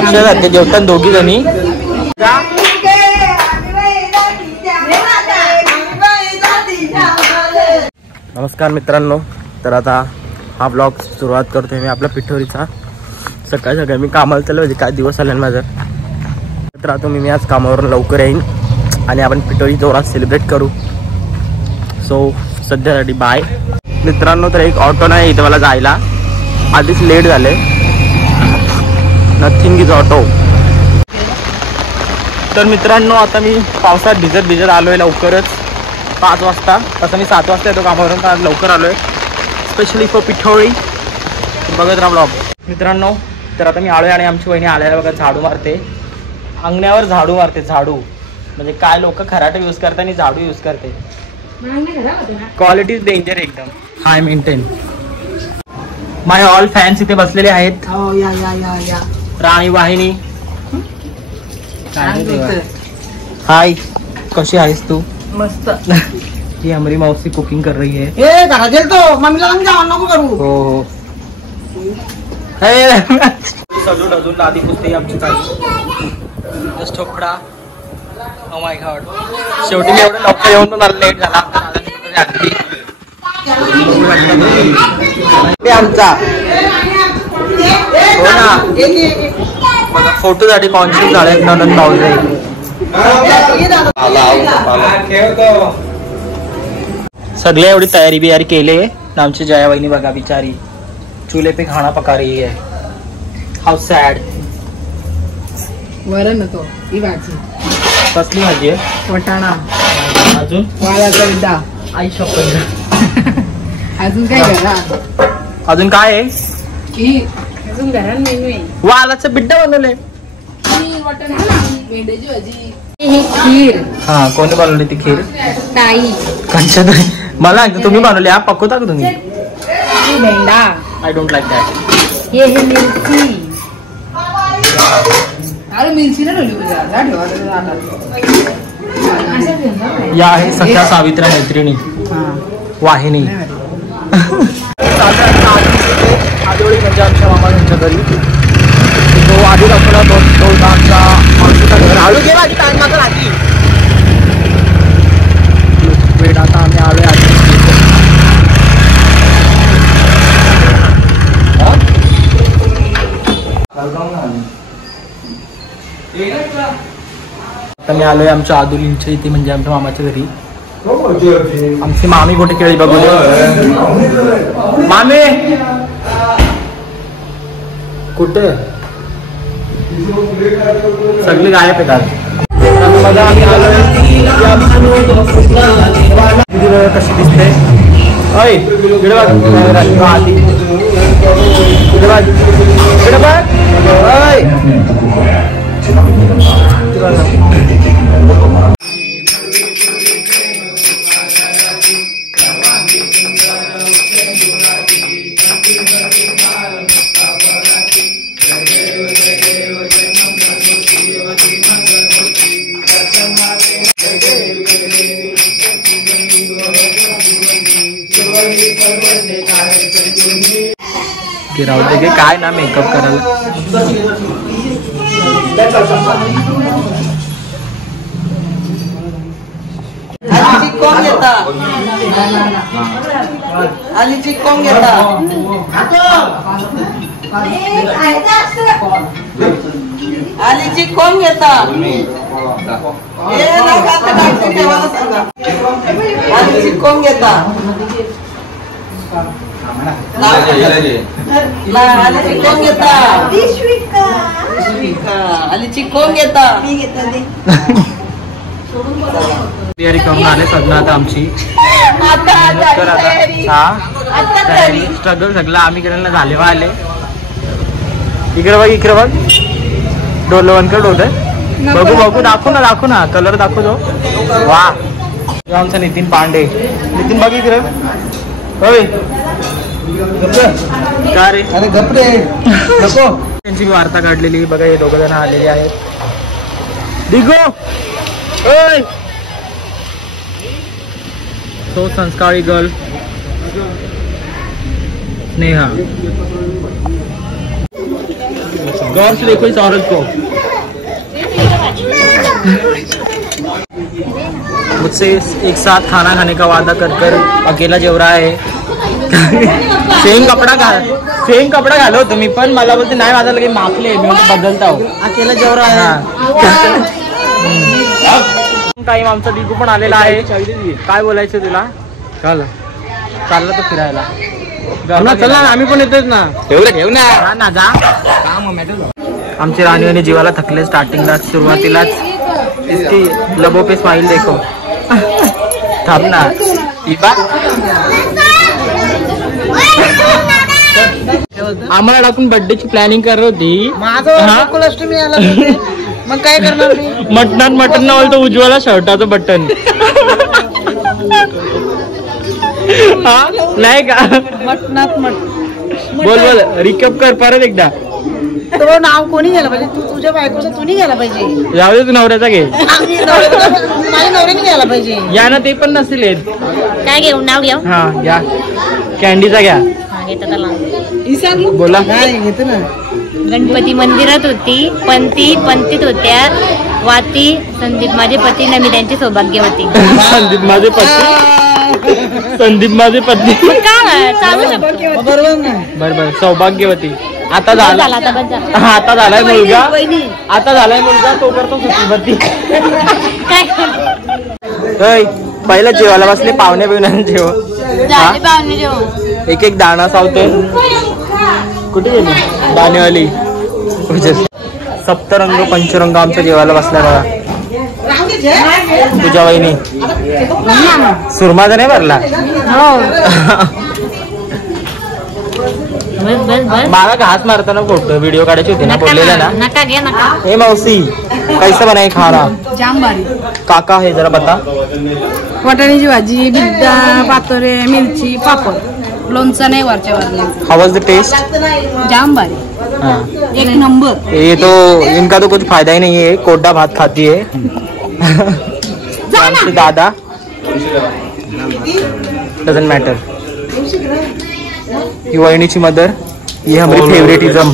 अक्षरशः जेवतात दोघी जणी. नमस्कार मित्रांनो, तर आता हा ब्लॉग सुरुवात करतोय मी आपल्या पिठोरीचा. सकाळी सकाळी मी कामाला चाललो, म्हणजे काय दिवस आले माझं. तर आता मी आज कामावरून लवकर येईन आणि आपण पिठोरी जोरात सेलिब्रेट करू. सो सध्यासाठी बाय मित्रांनो. तर एक ऑटो नाही इथे मला जायला, आधीच लेट झाले. Nothing is auto. तर मित्रांनो आता मी पावसात भिजत आलोय लवकरच 5 वाजता. तसं मी 7 वाजता येतो कामावरून, आज लवकर आलोय स्पेशली फॉर पिठोरी. बघत राहा ब्लॉग मित्रांनो. तर आता मी आलोय आणि आमची वहिनी आल्याला बघा झाडू मारते, अंगण्यावर झाडू मारते. झाडू म्हणजे काय, लोक खराटे यूज करतात आणि झाडू यूज करते. क्वालिटी इज डेंजर एकदम. हाय मेंटेन. माय ऑल फॅन्स इथे बसलेले आहेत. राणी वाहिनी. हाय, कशी आहेस तू? मस्त. ये हमारी मौसी कुकिंग कर रही है. ए घरात तो मम्मीला जाऊन नको करू. हो सजून अजून लादी पुसते आमची ताई. ठोकडा. Oh my god. शेवटी मी एवढं लवकर येऊन मला लेट झाला. आमचा हो ना बघा, फोटोसाठी कॉन्शियस झाले ननंद भाऊजे. सगळे एवढी तयारी बियारी केली. आमची जया वहिनी बघा बिचारी चूल्हे पे खाना पका रही है. हाउ सॅड. वरण तो ही भाजी. कसली भाजी आहे? वटाणा. अजून वाळाचा विडा. आई शपथ. अजून काय घरात? अजून काय आहे? अजून घरात मेनू आहे. वालाचं बिड्डा बनवले. भेंड्याची भाजी. ही खीर. हा, कोणी बनवली ती खीर? ताई. कंचा ताई. मला तुम्ही बनवली. हा पकवता का तुम्ही? भेंडा. I don't like that. ये है मिरची. अरे मिरची ना या आहे सख्या सावित्र्या मैत्रिणी वाहिनी. आदिवाळी म्हणजे आमच्या मामा यांच्या घरी. तो आधी दाखवला तो आमच्या मावशीचा घर. हळू गेला की टाइम माझा राहती वेळ. आता आम्ही आलोय आधी. आता मी आलोय आमच्या आदुलींच्या इथे, म्हणजे आमच्या मामाच्या घरी. आमची मामी कुठे केळी बघू. मामी कुठे? सगळी गायब येतात. बघा आम्ही आलोय. कशी दिसते? अय इकडे बघ. आधी इकडे बघ. इकडे बघ. राहू दे काय ना मेकअप करायला. कोण घेता? आलीची कोण घेता? आलीची कोण घेता? आलीची कोण घेता? आलीची कोण घेता? आलीची कोण घेता? तयारी करून आले सगळं आता आमची. स्ट्रगल सगळं आम्ही करायला झाले आले. इकडे बघ इकडे बघ. डोलं बंद कर. डोलं बघू बघू. दाखवू ना कलर दाखवतो. वा आमचा नितीन पांडे. नितीन बघ इकडे. होय का रे? अरे गपरे नको. त्यांची मी वार्ता काढलेली बघा. हे 2 जण आलेले आहेत. दिगो ओय. तो संस्कारी गर्ल स्नेहा. गौर से देखो इस औरत को। मुझसे एक साथ खाना खाने का वादा कर कर अकेला जेव रहा है। सेम कपड़ा घालो तुम्ही पण मला बोलते नाही माझा लगे माफले मी म्हणतो बदलता हो अकेला जेव रहा है। टाइम आमचा दिगू पण आलेला आहे। काय बोलायचं तुला? चालला तो फिरायला चला आम्ही पण येतोच ना। ठेव ना जा। आमची राणीवाणी जीवाला थकले स्टार्टिंगला सुरुवातीलाच। इसकी लबों पे स्माइल देखो। थांब ना आम्हाला टाकून बर्थडेची प्लॅनिंग करत होती। गोकुळाष्टमी आला मग काय करणार मी? मटन न बोलतो उज्ज्वला शर्टाचं बटन। नाही का? मटणात बोल रिकअप कर परत एकदा। तो नाव कोणी घ्यायला पाहिजे? तू तुझ्या बायकोचं तू नाही घ्यायला पाहिजे। जाऊ दे तू नवऱ्याचा घे। माझ्या नवऱ्याने घ्यायला पाहिजे। या ना ते पण नसेल येत। काय घेऊ नाव घेऊ? हा घ्या कॅन्डीचा घ्या। बोला घेते ना। गणपती मंदिरात होती पंतीत होत्या वाती संदीप माझे पती न मी त्यांची सौभाग्यवती। संदीप माझे पत्नी काय चालू शकतो बरोबर ना? बरोबर सौभाग्यवती। आता झालाय मुलगा तो करतो सुखीवती। काय पहिला जेवायला बसले पाहुणे बिवण्या जेव एक दाणा सावते कुठे गेली दाणेवाली। सप्तरंग पंचरंग आमच्या जेवायला बसल्या बघा। तुझ्या वहिनी सुरमाचा नाही भरला मला घास मारताना फोटो व्हिडिओ काढायची होती ना बोललेला ना। नका घे नका। हे मौसी कैसा बनाए खाना? जाम भारी। काका है जरा बता। वाटाण्याची भाजी बिड्डा पातोरे मिरची पापड लोणचं नाही वरच्या वर। हाउ वाज द टेस्ट? जाम भारी एक नंबर। ये तो इनका तो कुछ फायदा ही नहीं है कोडा भात खाती है। दादा डजंट मैटर। ही वहिनीची मदर ही हमारी फेवरेटिज्म।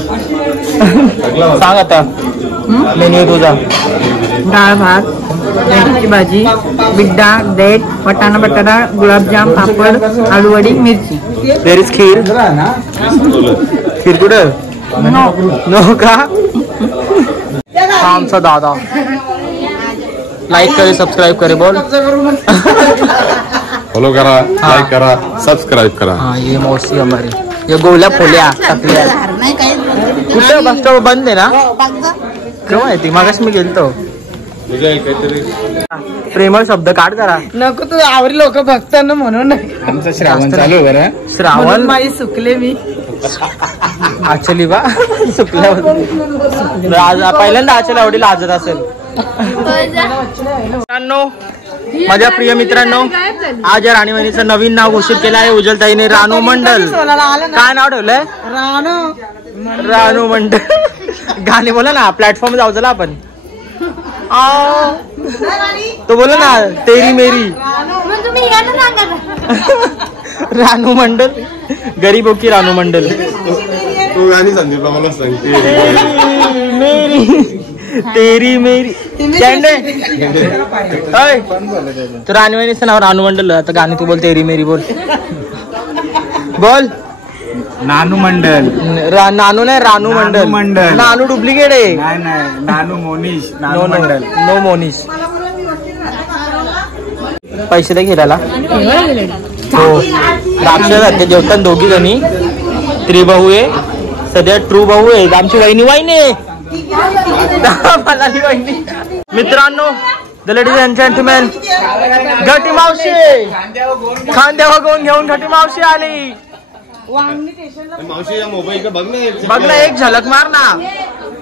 सांग आता मेन्यू तुझा। डाळ भात मेथीची भाजी बिड्डा देठ वटाणा बटाटा गुलाबजाम पापड आलूवडी मिरची। देर इज खीर। खीर कुठं? नो का? आमचा दादा लाइक करे सब्सक्राइब करे बोल। फॉलो करा लाइक करा सब्सक्राइब करा। हाँ ये मौसी हमारी ये गोल्या फोल्या टकल्या कुठे बस स्टॉप बंद आहे ना? केव्हा येते? मागाशी मी गेलतो। प्रेमळ शब्द काढ जरा नको तू आवरी लोक बघतात ना म्हणून। आमचं श्रावण चालू आहे श्रावण माझी सुकले मी आचली बा सुकल्यावर पहिल्यांदा आचल आवडी लाजत असेल। मित्रांनो माझ्या प्रिय मित्रांनो आज या राणीवाणीचं नवीन नाव घोषित केलं आहे उजलताईने। रानू मंडल। काय नाव ठेवलंय? रानू मंडल। गाणे बोला ना प्लॅटफॉर्म जाऊ चला आपण। तो बोला ना तेरी मेरी। रानू मंडल गरीबों की रानू मंडल। तू गाणी संदीपला मला सांगते तेरी मेरी तो राणीवाणीचं नाव रानू मंडल। आता गाणी तू बोल तेरी मेरी बोल बोल। नानू मंडल। नानू नाही रानू मंडल। नानू डुप्लिकेट आहे। नानू मोनीश नो मोनीश। पैसे दे घेरायला हो राक्षस जेवतात दोघी जणी त्रिभाऊ आहे सध्या ट्रू भाऊ आहे। आमची वहिनी मित्रांनो द लेडीज अँड जेंटलमॅन घटी मावशी खांद्यावर गोन घेऊन घटी मावशी आली। मावशी मोबाईल बघ ना एक झलक मार ना।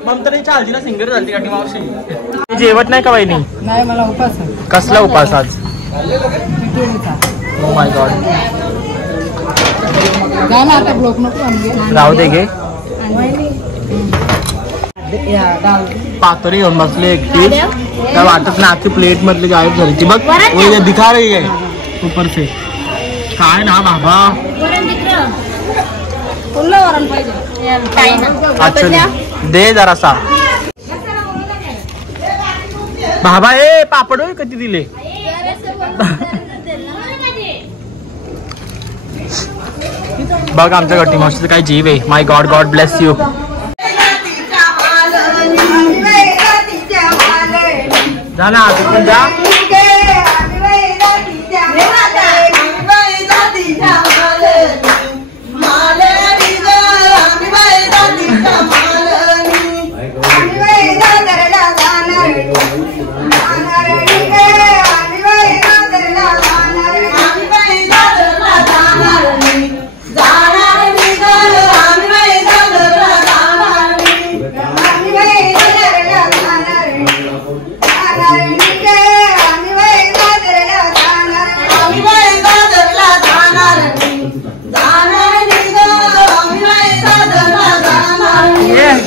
ममताच्या हल्दीला सिंगर झाली घटी मावशी। जेवत नाही का वहिनी? नाही मला उपास आहे। कसला उपास आज? ओ माय गॉड राहू दे गे। पातळी घेऊन बसले एकटी त्या वाटत ना आखी प्लेट मधली गायब झाली ती बघ वो दिखा रही है ऊपर से। काय ना बाबा अच्छा दे जरासा. बाबा ए पापड होय किती दिले. बघ आमच्या गट्टी मावशीचं काय जीव आहे. माय गॉड गॉड ब्लेस यू. जा ना पण जा.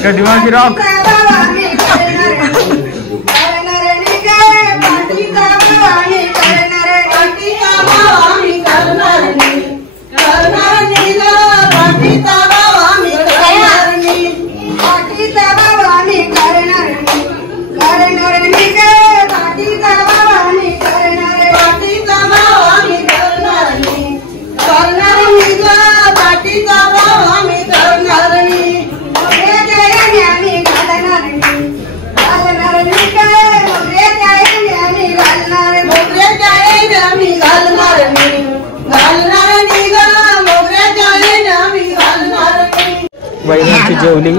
गड्डीमावशी रॉक. वहिनीची जेवली.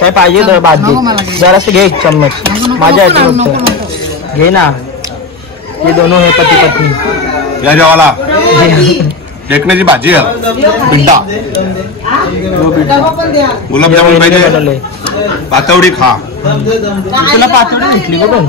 काय पाहिजे तर भाजी जरासं घे. एक चम्मच माझ्या घे ना. हे दोनों हे पती पत्नी या जेवाला ढेकण्याची भाजी आहे. बिड्डा गुलाबजामुन पाहिजे. पातवडी खा. तुला पातवडी घेतली कुठून.